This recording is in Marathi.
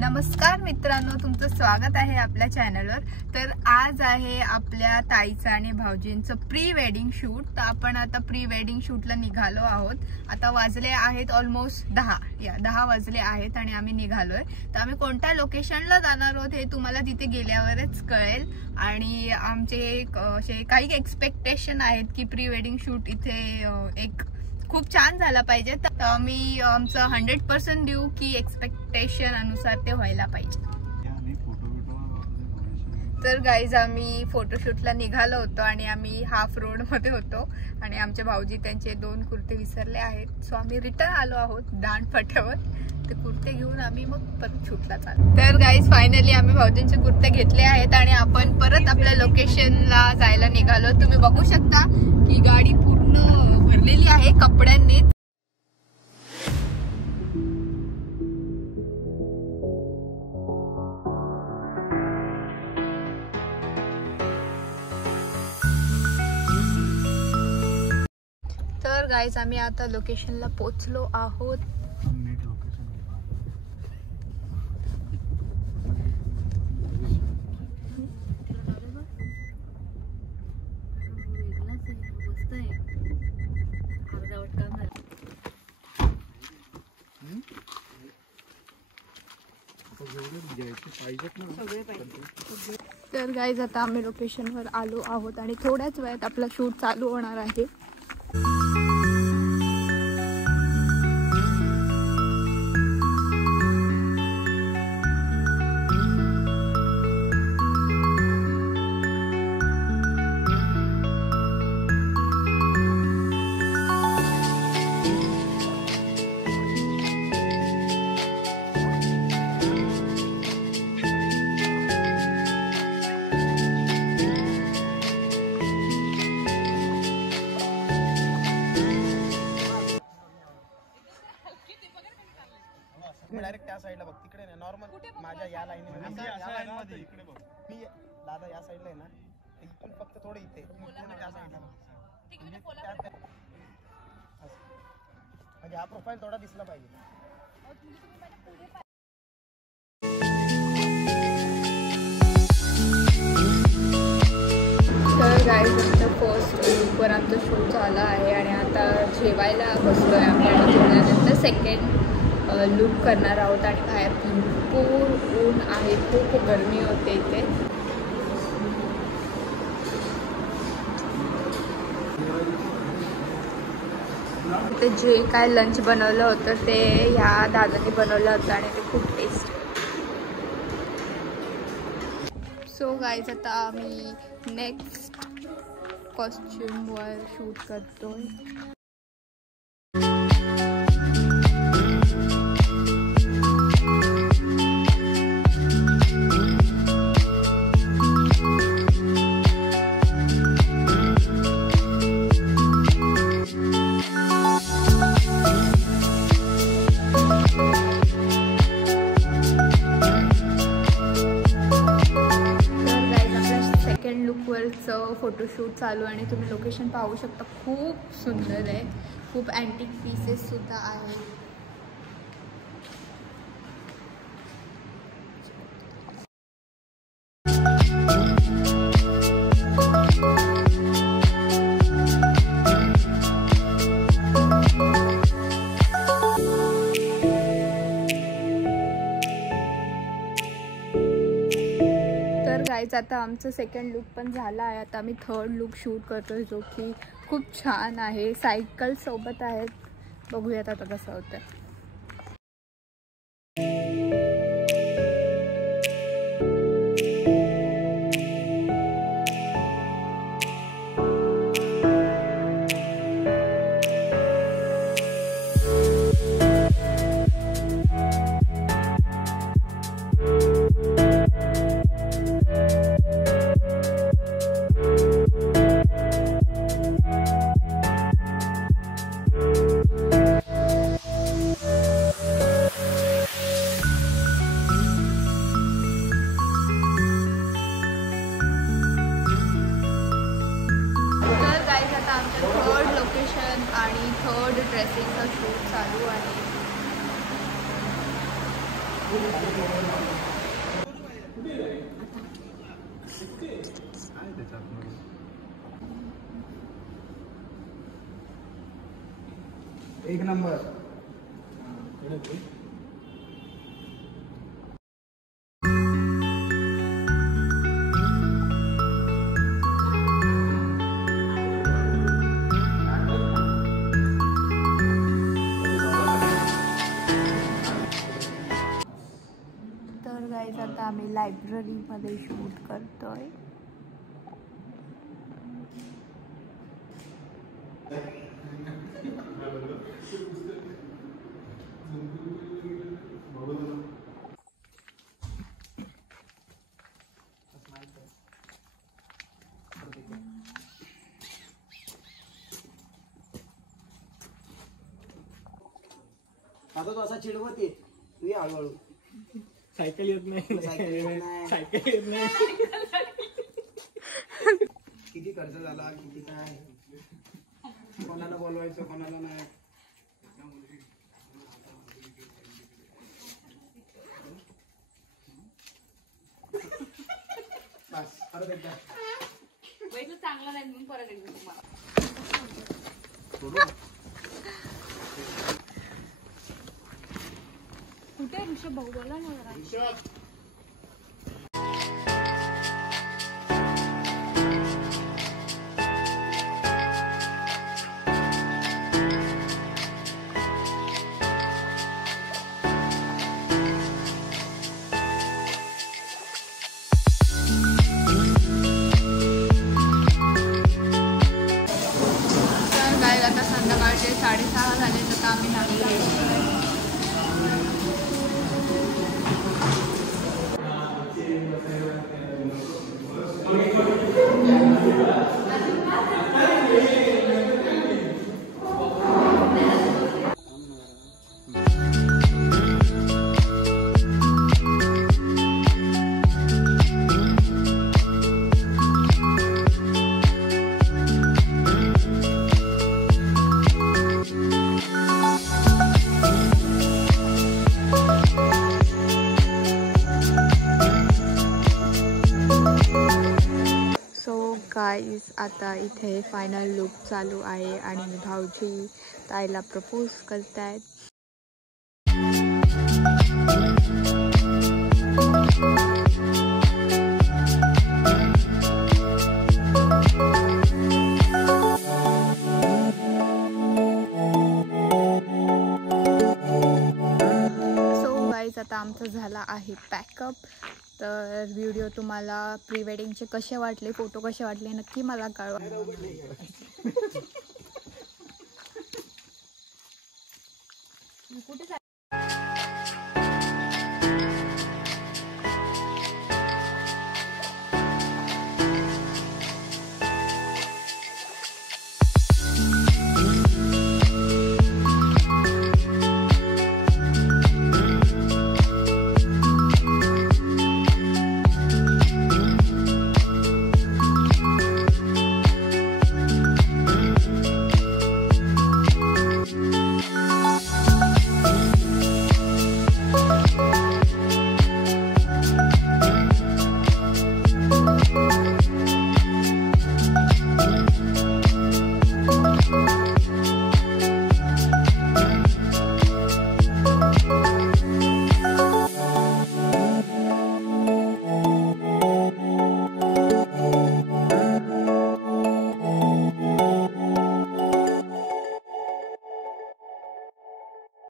नमस्कार मित्रांनो, तुमचं स्वागत आहे आपल्या चॅनलवर। तर आज आहे आपल्या ताईचं आणि भाऊजींचं प्री वेडिंग शूट। तर आपण आता प्री वेडिंग शूटला निघालो आहोत। आता वाजले आहेत ऑलमोस्ट 10 वाजले आहेत आणि आम्ही निघालोय। तर आम्ही कोणत्या लोकेशनला जाणार आहोत हे तुम्हाला तिथे गेल्यावरच कळेल। आणि आमचे काही एक्सपेक्टेशन आहेत की प्री वेडिंग शूट इथे एक खूप छान झाला पाहिजे। तर आम्ही आमचं 100% देऊ की एक्सपेक्टेशन अनुसार ते व्हायला पाहिजे। तर गाईज आम्ही फोटोशूटला निघालो होतो आणि आम्ही हाफ रोड मध्ये होतो आणि आमचे भाऊजी त्यांचे 2 कुर्ते विसरले आहेत। सो आम्ही रिटर्न आलो आहोत दांड फाट्यावर। ते कुर्ते घेऊन आम्ही मग परत शूटला चाललो। तर गाईज फायनली आम्ही भाऊजींचे कुर्ते घेतले आहेत आणि आपण परत आपल्या लोकेशनला जायला निघालो। तुम्ही बघू शकता की गाडी पूर्ण भरलेली आहे कपड्यांनी। तर गाईज आम्ही आता लोकेशनला पोहोचलो आहोत। तर गाईज आता आम्ही लोकेशनवर आलो आहोत आणि थोड्याच वेळात आपला शूट चालू होणार आहे। डायरेक्ट त्या साइडला बघ, तिकडे ना नॉर्मल माझ्या या लाईनमध्ये इकडे बघ। मी दादा या साइडला आहे ना, इथून फक्त थोडे इथे पूर्ण त्या साइडला बघ। म्हणजे हा प्रोफाईल थोडा दिसला पाहिजे। तर गाईज आमचं फर्स्ट लुकवर आमचा शूट झाला आहे आणि आता जेवायला बसलो आहे आम्ही आणि जेवल्यानंतर सेकंड लुक करणार आहोत। आणि बाहेर भरपूर ऊन आहे, खूप गरमी होते इथे। ते जे काय लंच बनवलं होतं ते ह्या दादाने बनवलं होतं आणि ते खूप टेस्टी। सो गाईज आता आम्ही नेक्स्ट कॉस्ट्यूमवर शूट करतोय। लुकवरचं फोटोशूट चालू आणि तुम्ही लोकेशन पाहू शकता, खूप सुंदर आहे। खूप अँटिक पीसेस सुद्धा आहेत। गाईज आता आमचं सेकंड लुक पण झाला आहे। आता आम्ही थर्ड लुक शूट करतोय जो की खूप छान आहे। सायकल सोबत आहेत, बघूयात आता कसं होतं। ड्रेसिंगचा शूट चालू आहे। एक नंबर. तर गाईज आता आम्ही लायब्ररीमध्ये शूट करतोय. आता तो असा चिडवत येत तू हळूहळू. सायकल येत नाही. सायकल येत नाही. किती खर्च झाला किती काय कोणाला बोलवायचं कोणाला नाही. बस परत एकदा चांगला नाही म्हणून परत एकदा तुम्हाला कुठे ऋषभ भाऊ बोला ना जरा. आता संध्याकाळचे 6:30 झाले तर आम्ही गाईज आता इथे फायनल लुक चालू आहे आणि भाऊजी ताईला प्रपोज करतायत. सो गाईज आता आमचं झाला आहे पॅकअप. तर व्हिडिओ तुम्हाला प्री वेडिंगचे कसे वाटले, फोटो कसे वाटले नक्की मला कळवा.